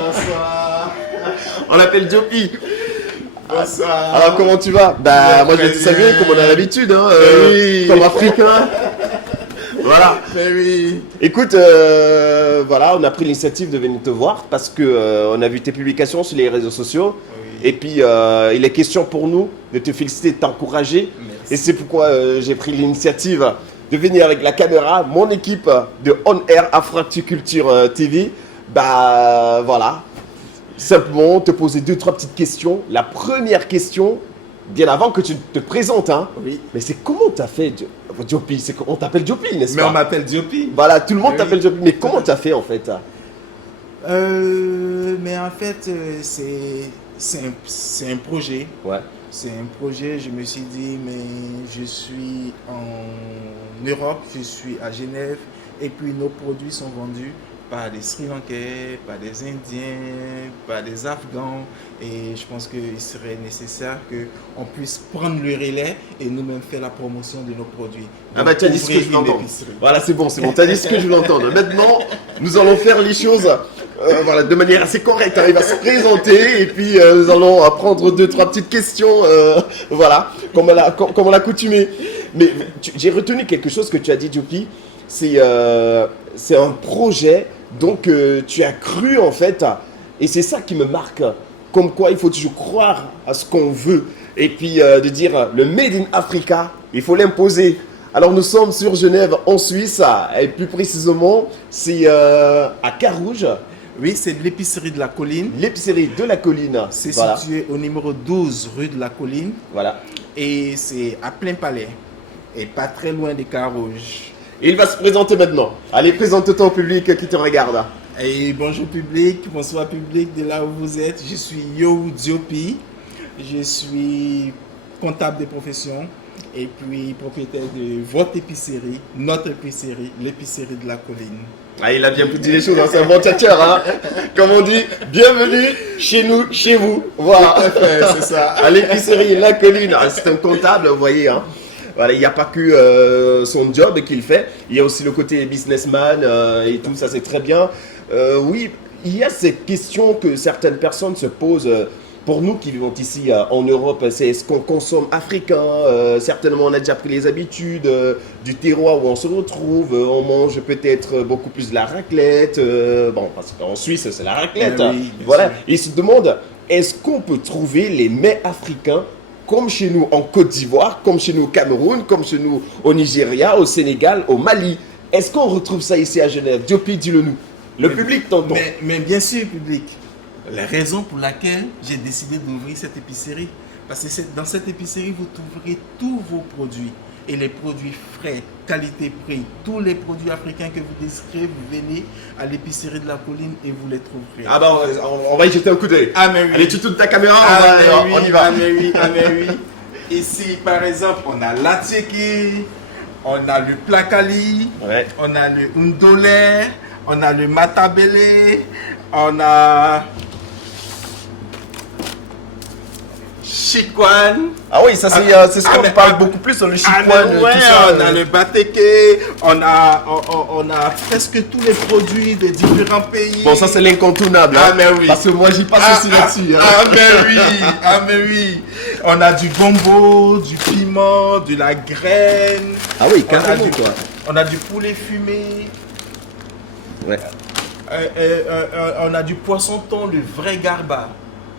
Bonsoir. On l'appelle Diopi. Bonsoir. Alors comment tu vas? Bah moi je vais te saluer comme on a l'habitude, hein, Oui. comme africain. Voilà. Mais oui. Écoute, voilà, on a pris l'initiative de venir te voir parce que on a vu tes publications sur les réseaux sociaux. Oui. Et puis il est question pour nous de te féliciter, de t'encourager. Merci. Et c'est pourquoi j'ai pris l'initiative de venir avec la caméra, mon équipe de On Air Africulture TV. Bah voilà, simplement te poser 2-3 petites questions. La première question, bien avant que tu te présentes, hein, Oui. mais c'est comment tu as fait Diopi? On t'appelle Diopi, n'est-ce Mais pas? on m'appelle Diopi. Voilà, tout le monde Oui. t'appelle Diopi. Mais comment tu as fait en fait? Mais en fait, c'est un projet. Ouais. C'est un projet, je me suis dit, mais je suis en Europe, je suis à Genève, et puis nos produits sont vendus par des Sri Lankais, par des Indiens, par des Afghans, et je pense qu'il serait nécessaire qu'on puisse prendre le relais et nous-mêmes faire la promotion de nos produits. Ah bah tu as dit ce que je Ouvrir voulais une entendre. épicerie. Voilà, c'est bon, tu as dit ce que je voulais entendre. Maintenant, nous allons faire les choses voilà, de manière assez correcte, hein. Il va se présenter et puis nous allons prendre 2-3 petites questions, voilà, comme on l'a coutumé. Mais j'ai retenu quelque chose que tu as dit, Diopi, c'est un projet, donc tu as cru en fait, et c'est ça qui me marque, comme quoi il faut toujours croire à ce qu'on veut, et puis de dire le Made in Africa, il faut l'imposer. Alors nous sommes sur Genève en Suisse, et plus précisément c'est à Carouge, Oui, c'est de l'épicerie de la Colline. l'épicerie de la Colline. C'est Voilà. situé au numéro 12 rue de la Colline Voilà. et c'est à plein palais et pas très loin des Carouges. Et il va se présenter maintenant. Allez, présente-toi au public qui te regarde. Et bonjour public, bonsoir public de là où vous êtes. Je suis Yo Diopi, je suis comptable de profession et puis propriétaire de votre épicerie, notre épicerie, l'épicerie de la Colline. Ah, il a bien dit les choses, hein, c'est un bon tchatcheur, hein. Comme on dit, bienvenue chez nous, chez vous. Voilà, C'est ça. à l'épicerie La Colline. Ah, c'est un comptable, vous voyez, hein. Voilà, il n'y a pas que son job qu'il fait, il y a aussi le côté businessman et tout, ça c'est très bien. Oui, il y a cette question que certaines personnes se posent. Pour nous qui vivons ici en Europe, c'est est-ce qu'on consomme africain? Certainement, on a déjà pris les habitudes du terroir où on se retrouve. On mange peut-être beaucoup plus de la raclette. Bon, parce qu'en Suisse, c'est la raclette. Ah oui, bien voilà. sûr. Et ils se demandent, est-ce qu'on peut trouver les mets africains comme chez nous en Côte d'Ivoire, comme chez nous au Cameroun, comme chez nous au Nigeria, au Sénégal, au Mali? Est-ce qu'on retrouve ça ici à Genève? Diopi, dis-le-nous. Le public t'entend. Mais bien sûr, public. La raison pour laquelle j'ai décidé d'ouvrir cette épicerie, parce que dans cette épicerie, vous trouverez tous vos produits. Et les produits frais, qualité, prix, tous les produits africains que vous désirez, vous venez à l'épicerie de la Colline et vous les trouverez. Ah bah on va y jeter un coup d'œil. Ah, mais oui. Allez, tu tournes ta caméra, Ah, mais on oui, y va. ah, mais oui, ah, mais oui. Ici, par exemple, on a l'Atieki, on a le Plakali, Ouais. on a le Ndolé, on a le Matabele, on a Chikwan. Ah oui, ça c'est ce qu'on mais- parle beaucoup plus sur le Ah, chicoine, mais ouais, tout ça. on a le Bateke, on a presque tous les produits de différents pays. Bon, ça c'est l'incontournable. Ah, hein, mais oui. Parce que moi j'y passe aussi là-dessus. Hein. Ah, mais oui, ah, mais oui. On a du gombo, du piment, de la graine. Ah oui, On a carrément du- quoi. On a du poulet fumé. Ouais. On a du poisson thon, le vrai garba.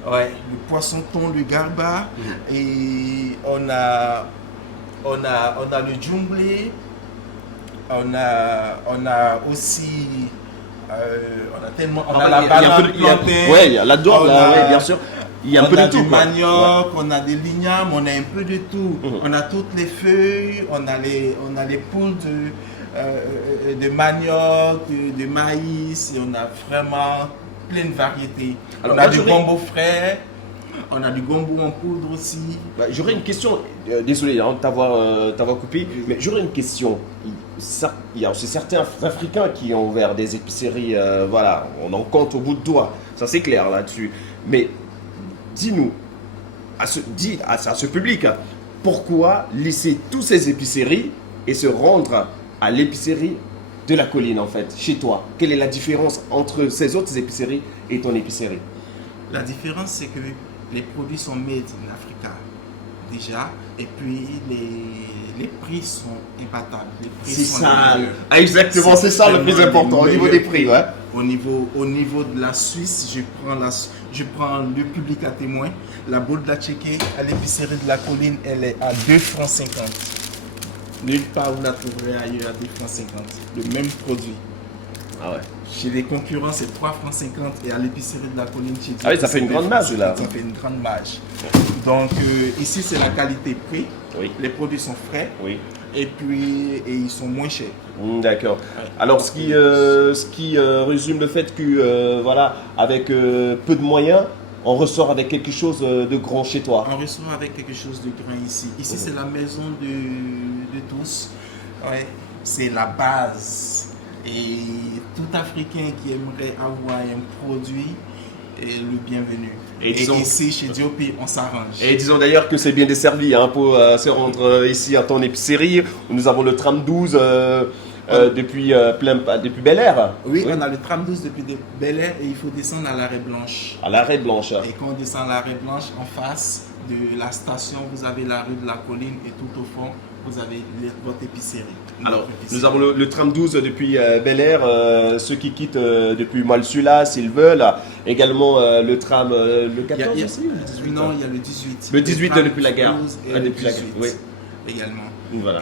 Ouais, le poisson thon, le garba. Et on a le djumblé. On a aussi. On a tellement. On a la banane plantain. Ouais, il y a la dorme On là, a- ouais, bien sûr. Il y a un peu on a de tout. du quoi. manioc, on a des lignames, on a un peu de tout. Mhm. On a toutes les feuilles, on a les poules de manioc, de maïs, et on a vraiment plein de variétés. Alors, on a moi, du j'aurais- gombo frais, on a du gombo en poudre aussi. Bah, j'aurais une question, désolé hein, de t'avoir coupé, mais j'aurais une question. Il y a aussi certains Africains qui ont ouvert des épiceries, voilà, on en compte au bout de doigts, ça c'est clair là-dessus. Mais dis-nous, à ce public, pourquoi laisser toutes ces épiceries et se rendre à l'épicerie de la colline en fait, chez toi? Quelle est la différence entre ces autres épiceries et ton épicerie? La différence, c'est que les produits sont made in Africa déjà, et puis les prix sont imbattables. Les prix C'est sont ça, les meilleurs. exactement, c'est ça le plus tellement important au les niveau des meilleurs prix. Ouais. Au niveau de la Suisse, je prends le public à témoin. La boule d'Atchéké à l'épicerie de la colline, elle est à 2 francs 50. Nulle part vous la trouverez ailleurs à 2 francs 50. Le même produit. Ah ouais. Chez les concurrents, c'est 3 francs 50 et à l'épicerie de la colline, chez Ah oui, ça fait une grande marge là. Ça fait une grande marge. Donc ici, c'est la qualité-prix. Oui. Les produits sont frais Oui. et ils sont moins chers. D'accord. Ouais. Alors, ce qui résume le fait que, voilà, avec peu de moyens, on ressort avec quelque chose de grand chez toi. On ressort avec quelque chose de grand ici. Ici, c'est la maison de tous. Ouais. C'est la base. Et tout Africain qui aimerait avoir un produit est le bienvenu. Et ici, chez Diopi, on s'arrange. Et disons d'ailleurs que c'est bien desservi hein, pour se rendre ici à ton épicerie. Nous avons le tram 12 depuis Bel Air. Oui, on a le tram 12 depuis Bel Air et il faut descendre à l'Arrêt Blanche. À l'Arrêt Blanche. Et quand on descend à l'Arrêt Blanche, en face de la station, vous avez la rue de la Colline et tout au fond, vous avez votre épicerie. Alors, nous avons le tram 12 depuis Bel Air, ceux qui quittent depuis Malsula s'ils veulent. Également le tram, le 14 aussi ou le 18? Non, il y a le 18. Le 18 tram depuis la gare. 12 et Ah, le depuis la gare, 18 oui. également. Voilà.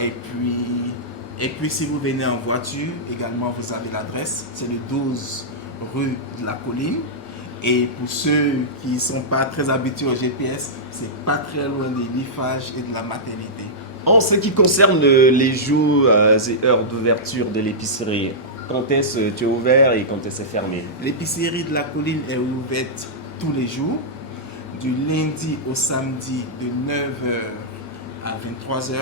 Et puis, si vous venez en voiture, également, vous avez l'adresse. C'est le 12 rue de la Colline. Et pour ceux qui ne sont pas très habitués au GPS, c'est pas très loin des Liffage et de la maternité. En ce qui concerne les jours et heures d'ouverture de l'épicerie, quand est-ce que tu es ouvert et quand est-ce que c'est fermé? L'épicerie de la Colline est ouverte tous les jours, du lundi au samedi de 9h à 23h.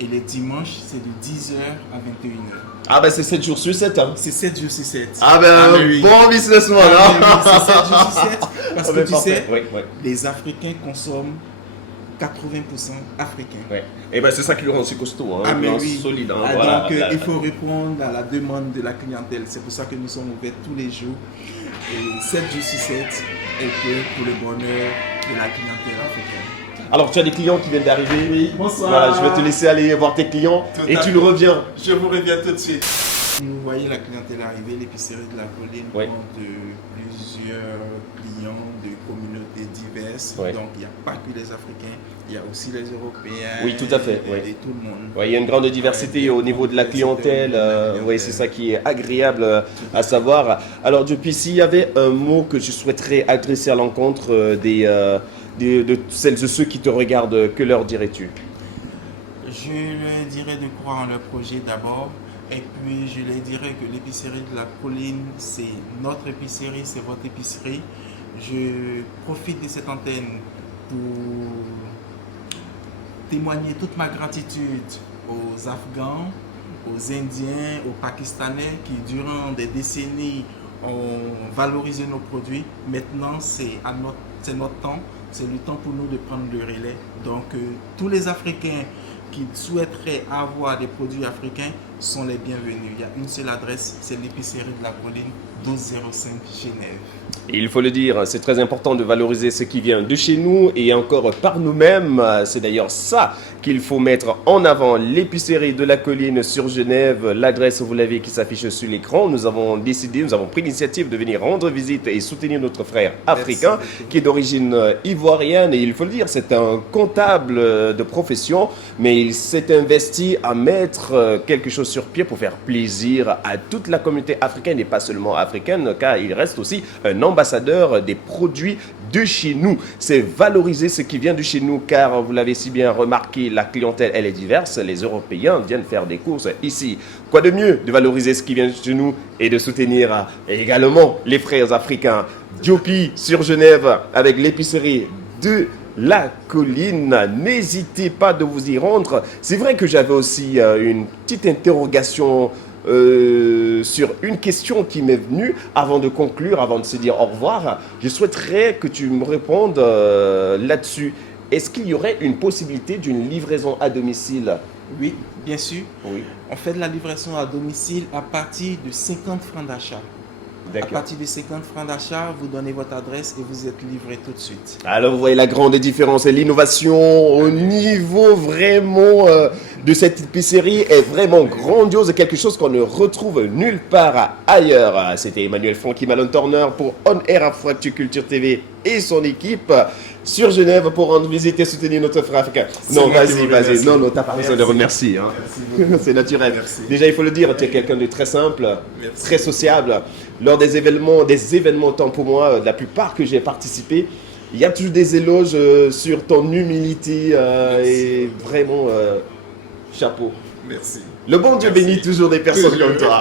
Et les dimanches, c'est de 10h à 21h. Ah ben c'est 7 jours sur 7 hein. C'est 7 jours sur 7. Ah ben oui. bon businessman Ah, hein. oui, c'est 7 jours sur 7. Parce Ah, que ben, tu parfait. sais, Oui, oui. les Africains consomment 80% africains. Ouais. Et ben c'est ça qui le rend aussi costaud, hein, Ah, il mais rend oui. solide. Hein, Ah, voilà. donc, il faut répondre à la demande de la clientèle. C'est pour ça que nous sommes ouverts tous les jours. Et 7 jours sur 7 et que pour le bonheur de la clientèle africaine. Alors tu as des clients qui viennent d'arriver. Oui, bonsoir. Voilà, je vais te laisser aller voir tes clients Tout et à tu fait. le reviens. Je vous reviens tout de suite. Vous voyez la clientèle arriver, l'épicerie de la Colline Oui. compte plusieurs clients de communautés diverses. Oui. Donc il n'y a pas que les Africains, il y a aussi les Européens. Oui, tout à fait, oui. Et tout le monde. Ouais, il y a une grande diversité au niveau de la clientèle. Oui, c'est ça qui est agréable à savoir. Alors, depuis, s'il y avait un mot que je souhaiterais adresser à l'encontre de celles et ceux qui te regardent, que leur dirais-tu? Je leur dirais de croire en leur projet d'abord. Et puis je leur dirais que l'épicerie de la Colline, c'est notre épicerie, c'est votre épicerie. Je profite de cette antenne pour témoigner toute ma gratitude aux Afghans, aux Indiens, aux Pakistanais qui durant des décennies ont valorisé nos produits. Maintenant, c'est notre temps, c'est le temps pour nous de prendre le relais. Donc tous les Africains qui souhaiteraient avoir des produits africains sont les bienvenus. Il y a une seule adresse, c'est l'épicerie de la Colline, 1205 Genève. Et il faut le dire, c'est très important de valoriser ce qui vient de chez nous et encore par nous-mêmes. C'est d'ailleurs ça qu'il faut mettre en avant. L'épicerie de la Colline sur Genève, l'adresse, vous l'avez, qui s'affiche sur l'écran. Nous avons pris l'initiative de venir rendre visite et soutenir notre frère africain qui est d'origine ivoirienne. Et il faut le dire, c'est un comptable de profession, mais il s'est investi à mettre quelque chose sur pied pour faire plaisir à toute la communauté africaine et pas seulement africaine, car il reste aussi un ambassadeur des produits de chez nous. C'est valoriser ce qui vient de chez nous, car vous l'avez si bien remarqué, la clientèle, elle est diverse. Les Européens viennent faire des courses ici. Quoi de mieux de valoriser ce qui vient de chez nous et de soutenir également les frères africains. Diopi sur Genève avec l'épicerie de la Colline. N'hésitez pas de vous y rendre. C'est vrai que j'avais aussi une petite interrogation sur une question qui m'est venue avant de conclure, avant de se dire au revoir. Je souhaiterais que tu me répondes là-dessus. Est-ce qu'il y aurait une possibilité d'une livraison à domicile Oui, bien sûr. Oui, On fait de la livraison à domicile à partir de 50 francs d'achat. À d'accord. partir de 50 francs d'achat, vous donnez votre adresse et vous êtes livré tout de suite. Alors vous voyez la grande différence et l'innovation au niveau vraiment de cette épicerie est vraiment grandiose et quelque chose qu'on ne retrouve nulle part ailleurs. C'était Emmanuel Francky Malone Turner pour On Air Afro-Culture TV et son équipe sur Genève pour rendre visite et soutenir notre frère africain. Non, moi qui vas-y, vous vas-y. remercie. Non, t'as pas besoin de Merci. remercier. Hein. Merci beaucoup. C'est naturel. Merci. Déjà, il faut le dire, tu es quelqu'un de très simple, Merci. très sociable. Lors des événements tant pour moi, la plupart que j'ai participé, il y a toujours des éloges sur ton humilité et vraiment chapeau. Merci. Le bon Dieu Merci. bénit toujours des personnes Toujours. comme toi.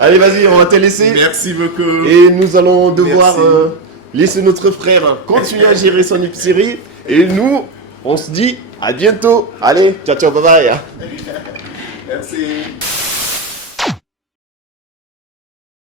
Allez, vas-y, on va te laisser. Merci beaucoup. Et nous allons devoir Merci. laisser notre frère continuer à gérer son épicerie. Et nous, on se dit à bientôt. Allez, ciao, ciao, bye bye. Merci.